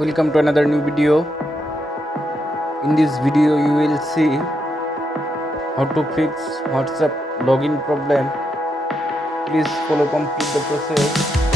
Welcome to another new video. In this video you will see how to fix WhatsApp login problem. Please follow complete the process.